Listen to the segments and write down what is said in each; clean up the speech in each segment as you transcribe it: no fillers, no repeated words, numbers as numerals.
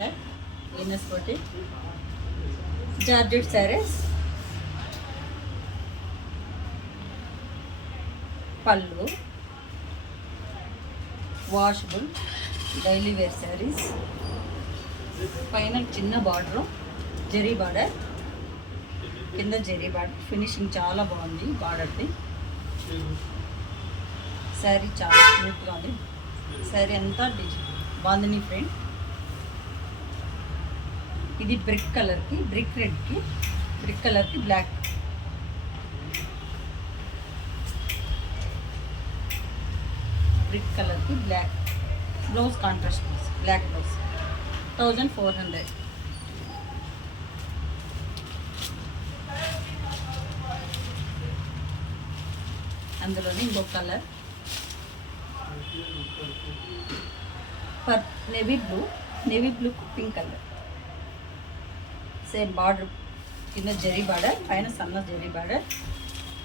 Venus boutique, Georgette sarees, pallu, washable, daily wear sarees, పైన చిన్న బార్డర్, జెరీ బార్డర్, కింద జెరీ బార్డర్, ఫినిషింగ్ చాలా బాగుంది బార్డర్ది. శారీ చాలా స్మూత్గా ఉంది. శారీ అంతా బాందిని ప్రింట్. ఇది బ్రిక్ కలర్కి, బ్రిక్ రెడ్కి, బ్రిక్ కలర్కి బ్లాక్. బ్రిక్ కలర్కి black blouse, contrast blouse, black blouse. 1400. అందులోనే ఇంకో colour navy blue pink colour. Same border, కింద జరీ బార్డర్, పైన సన్న zari border,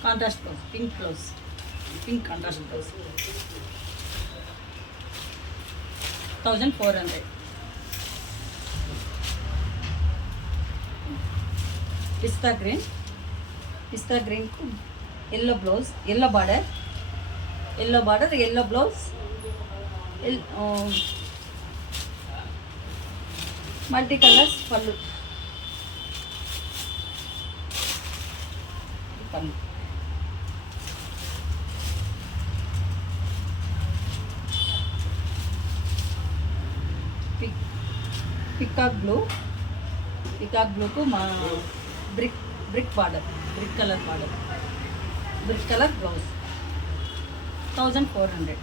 contrast blouse, pink blouse, pink contrast blouse. 1400. పిస్తా గ్రీన్కు yellow blouse, yellow border, yellow blouse, multi colours పళ్ళు. Peacock బ్లూకు మా brick border, brick colour border, brick colour blouse. 1400.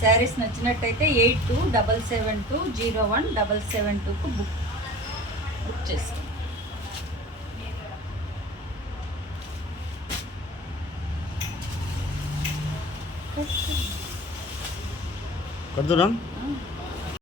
శారీస్ నచ్చినట్టయితే 8277201772కు బుక్ చేస్తాం. कर दो रंग।